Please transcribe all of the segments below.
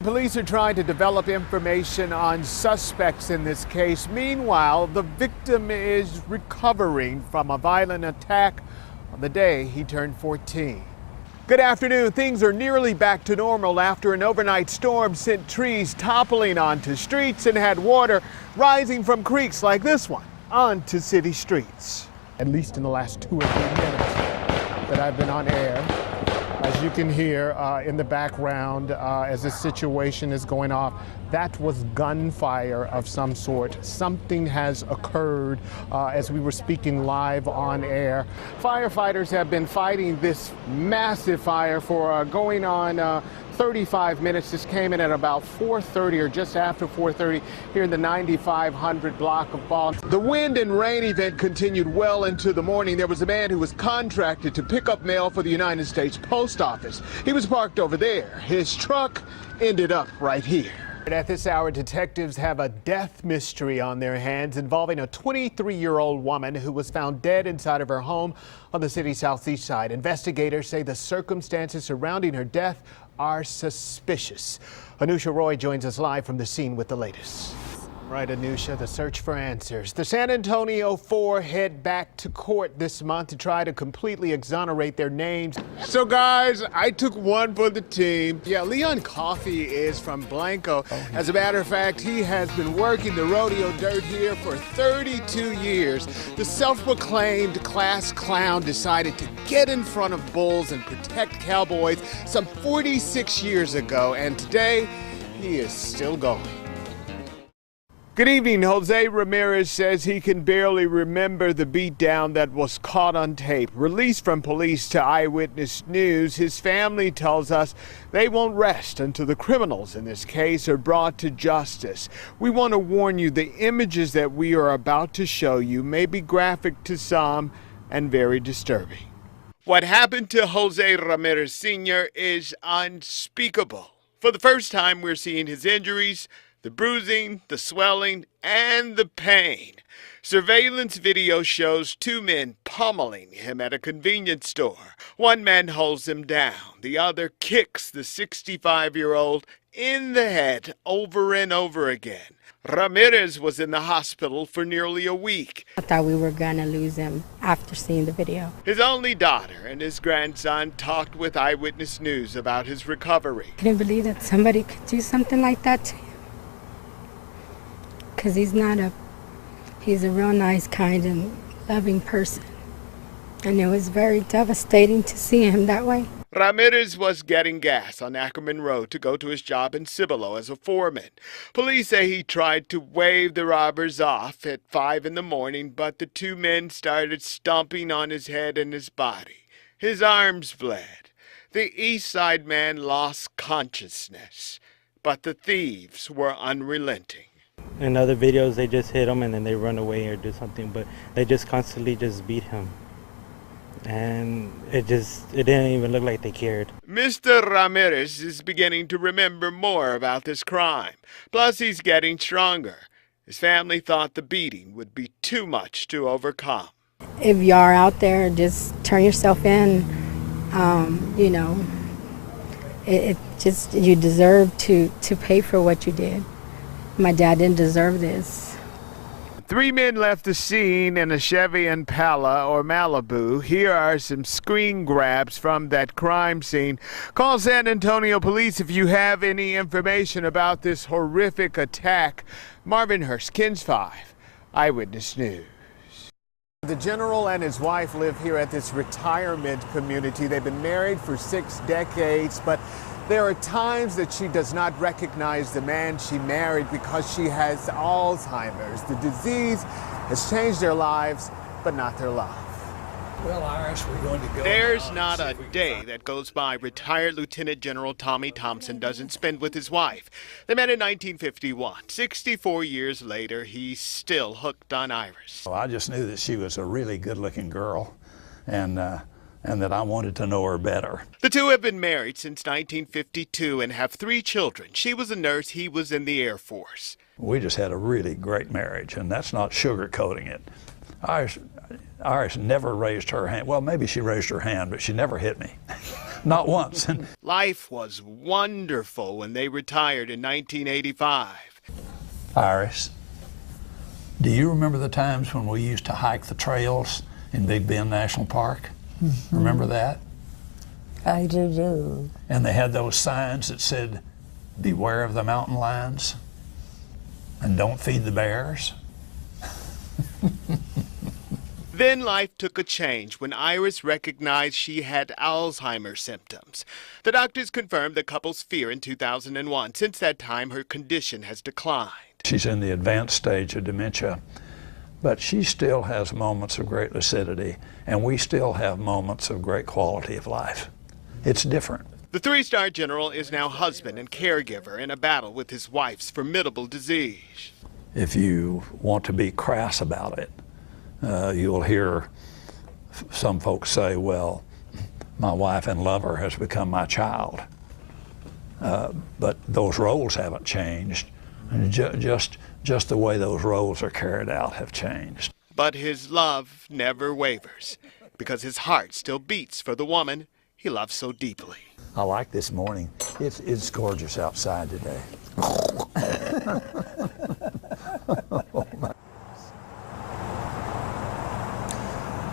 Police are trying to develop information on suspects in this case. Meanwhile, the victim is recovering from a violent attack on the day he turned 14. Good afternoon. Things are nearly back to normal after an overnight storm sent trees toppling onto streets and had water rising from creeks like this one onto city streets. At least in the last 2 or 3 minutes that I've been on air. As you can hear in the background as this situation is going off, that was gunfire of some sort. Something has occurred as we were speaking live on air. Firefighters have been fighting this massive fire for going on 35 minutes. This came in at about 4:30 or just after 4:30 here in the 9500 block of Boston. The wind and rain event continued well into the morning. There was a man who was contracted to pick up mail for the United States Post Office. He was parked over there. His truck ended up right here. At this hour, detectives have a death mystery on their hands involving a 23-year-old woman who was found dead inside of her home on the city's southeast side. Investigators say the circumstances surrounding her death are suspicious. Anusha Roy joins us live from the scene with the latest. Right, Anusha, the search for answers. The San Antonio Four head back to court this month to try to completely exonerate their names. So, guys, I took one for the team. Yeah, Leon Coffey is from Blanco. As a matter of fact, he has been working the rodeo dirt here for 32 years. The self-proclaimed class clown decided to get in front of bulls and protect cowboys some 46 years ago, and today he is still going. Good evening. Jose Ramirez says he can barely remember the beatdown that was caught on tape. Released from police to Eyewitness News, his family tells us they won't rest until the criminals in this case are brought to justice. We want to warn you, the images that we are about to show you may be graphic to some and very disturbing. What happened to Jose Ramirez Sr. is unspeakable. For the first time, we're seeing his injuries, the bruising, the swelling, and the pain. Surveillance video shows 2 men pummeling him at a convenience store. One man holds him down. The other kicks the 65-year-old in the head over and over again. Ramirez was in the hospital for nearly a week. I thought we were gonna lose him after seeing the video. His only daughter and his grandson talked with Eyewitness News about his recovery. I couldn't believe that somebody could do something like that to him. Because he's a real nice, kind, and loving person. And it was very devastating to see him that way. Ramirez was getting gas on Ackerman Road to go to his job in Cibolo as a foreman. Police say he tried to wave the robbers off at 5 in the morning, but the 2 men started stomping on his head and his body. His arms bled. The East Side man lost consciousness, but the thieves were unrelenting. In other videos, they just hit him and then they run away or do something, but they just constantly just beat him. And it didn't even look like they cared. Mr. Ramirez is beginning to remember more about this crime. Plus, he's getting stronger. His family thought the beating would be too much to overcome. If you are out there, just turn yourself in. You know, you deserve to pay for what you did. My dad didn't deserve this. 3 men left the scene in a Chevy Impala or Malibu. Here are some screen grabs from that crime scene. Call San Antonio Police if you have any information about this horrific attack. Marvin Hurst, KENS 5, Eyewitness News. The general and his wife live here at this retirement community. They've been married for 6 decades, but there are times that she does not recognize the man she married because she has Alzheimer's. The disease has changed their lives, but not their love. Well, Iris, we're going to go. There's not a day that goes by retired Lieutenant General Tommy Thompson doesn't spend with his wife. They met in 1951. 64 years later, he's still hooked on Iris. Well, I just knew that she was a really good-looking girl, and that I wanted to know her better. The two have been married since 1952 and have 3 children. She was a nurse, he was in the Air Force. We just had a really great marriage, and that's not sugarcoating it. Iris never raised her hand. Well, maybe she raised her hand, but she never hit me. not once. Life was wonderful when they retired in 1985. Iris, do you remember the times when we used to hike the trails in Big Bend National Park? Remember that? I do. And they had those signs that said, "Beware of the mountain lions," and "Don't feed the bears." Then life took a change when Iris recognized she had Alzheimer's symptoms. The doctors confirmed the couple's fear in 2001. Since that time, her condition has declined. She's in the advanced stage of dementia, but she still has moments of great lucidity, and we still have moments of great quality of life. It's different. The three-star general is now husband and caregiver in a battle with his wife's formidable disease. If you want to be crass about it, you'll hear some folks say, well, my wife and lover has become my child. But those roles haven't changed. And just the way those roles are carried out have changed. But his love never wavers because his heart still beats for the woman he loves so deeply. I like this morning. It's gorgeous outside today.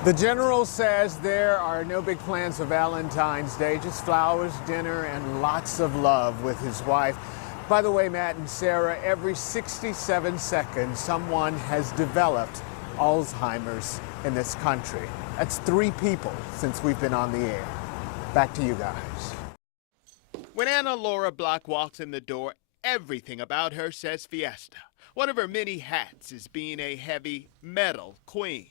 The general says there are no big plans for Valentine's Day, just flowers, dinner, and lots of love with his wife. By the way, Matt and Sarah, every 67 seconds, someone has developed Alzheimer's in this country. That's 3 people since we've been on the air. Back to you guys. When Ana Laura Block walks in the door, everything about her says Fiesta. One of her many hats is being a heavy metal queen.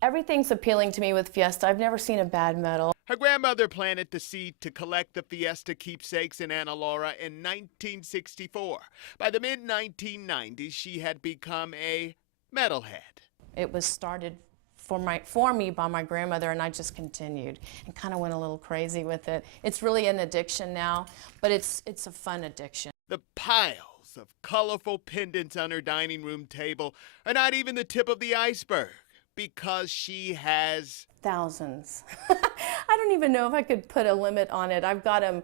Everything's appealing to me with Fiesta. I've never seen a bad medal. Her grandmother planted the seed to collect the Fiesta keepsakes in Ana Laura in 1964. By the mid-1990s, she had become a metalhead. It was started for me by my grandmother, and I just continued and kind of went a little crazy with it. It's really an addiction now, but it's a fun addiction. The piles of colorful pendants on her dining room table are not even the tip of the iceberg, because she has thousands. I don't even know if I could put a limit on it. I've got them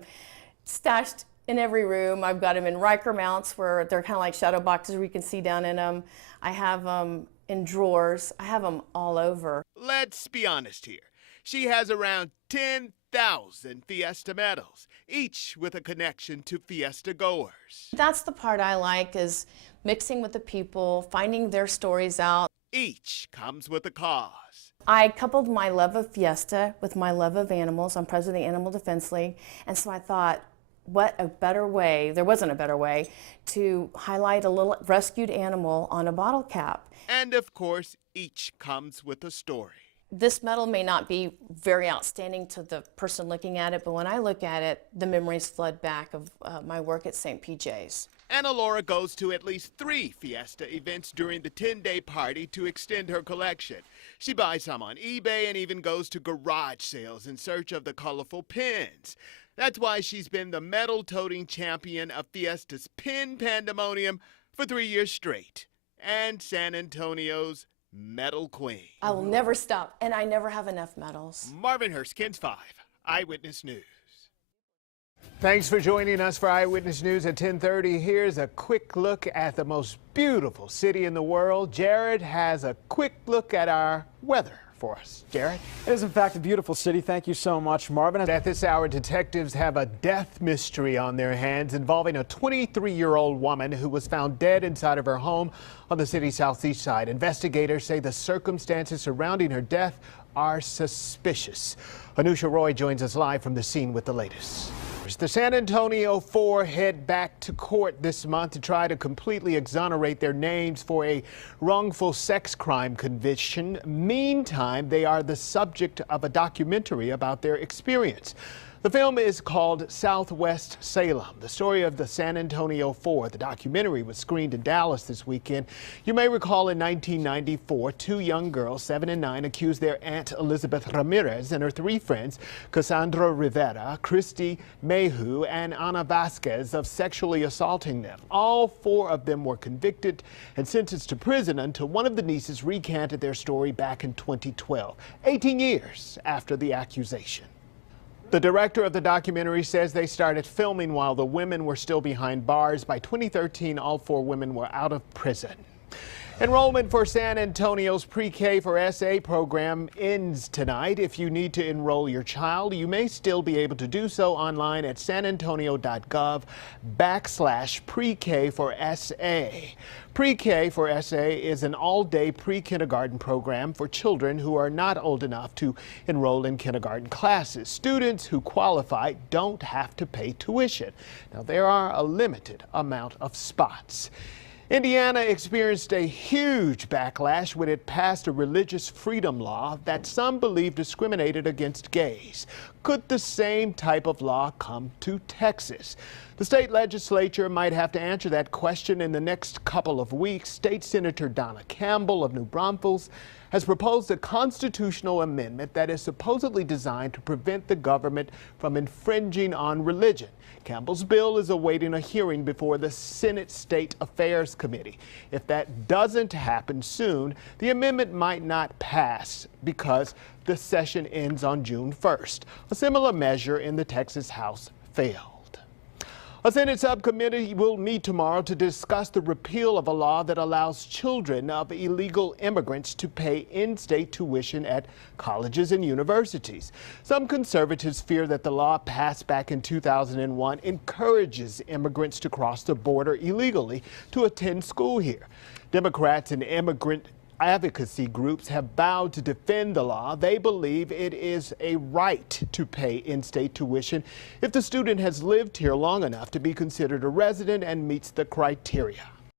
stashed in every room. I've got them in Riker mounts where they're kind of like shadow boxes where you can see down in them. I have them in drawers. I have them all over. Let's be honest here. She has around 10,000 Fiesta medals, each with a connection to Fiesta goers. That's the part I like, is mixing with the people, finding their stories out. Each comes with a cause. I coupled my love of Fiesta with my love of animals. I'm president of the Animal Defense League, and so I thought, what a better way, there wasn't a better way, to highlight a little rescued animal on a bottle cap. And of course, each comes with a story. This medal may not be very outstanding to the person looking at it, but when I look at it, the memories flood back of my work at St. PJ's. Ana Laura goes to at least 3 Fiesta events during the 10-day party to extend her collection. She buys some on eBay and even goes to garage sales in search of the colorful pins. That's why she's been the medal-toting champion of Fiesta's Pin Pandemonium for 3 years straight, and San Antonio's Medal Queen. I will never stop, and I never have enough medals. Marvin Hurst, KENS 5, Eyewitness News. Thanks for joining us for Eyewitness News at 10:30. Here's a quick look at the most beautiful city in the world. Jared has a quick look at our weather for us. Jared? It is, in fact, a beautiful city. Thank you so much, Marvin. At this hour, detectives have a death mystery on their hands involving a 23-year-old woman who was found dead inside of her home on the city's southeast side. Investigators say the circumstances surrounding her death are suspicious. Anusha Roy joins us live from the scene with the latest. The San Antonio Four head back to court this month to try to completely exonerate their names for a wrongful sex crime conviction. Meantime, they are the subject of a documentary about their experience. The film is called Southwest Salem, the story of the San Antonio Four. The documentary was screened in Dallas this weekend. You may recall in 1994, 2 young girls, 7 and 9, accused their aunt Elizabeth Ramirez and her 3 friends, Cassandra Rivera, Christy Mayhew, and Ana Vasquez, of sexually assaulting them. All 4 of them were convicted and sentenced to prison until one of the nieces recanted their story back in 2012, 18 years after the accusation. The director of the documentary says they started filming while the women were still behind bars. By 2013, all 4 women were out of prison. Enrollment for San Antonio's Pre-K for SA program ends tonight. If you need to enroll your child, you may still be able to do so online at sanantonio.gov/Pre-K for SA. Pre-K for SA is an all-day pre-kindergarten program for children who are not old enough to enroll in kindergarten classes. Students who qualify don't have to pay tuition. Now, there are a limited amount of spots. Indiana experienced a huge backlash when it passed a religious freedom law that some believe discriminated against gays. Could the same type of law come to Texas? The state legislature might have to answer that question in the next couple of weeks. State Senator Donna Campbell of New Braunfels has proposed a constitutional amendment that is supposedly designed to prevent the government from infringing on religion. Campbell's bill is awaiting a hearing before the Senate State Affairs Committee. If that doesn't happen soon, the amendment might not pass because the session ends on June 1st. A similar measure in the Texas House failed. A Senate subcommittee will meet tomorrow to discuss the repeal of a law that allows children of illegal immigrants to pay in-state tuition at colleges and universities. Some conservatives fear that the law passed back in 2001 encourages immigrants to cross the border illegally to attend school here. Democrats and immigrant advocacy groups have vowed to defend the law. They believe it is a right to pay in-state tuition if the student has lived here long enough to be considered a resident and meets the criteria.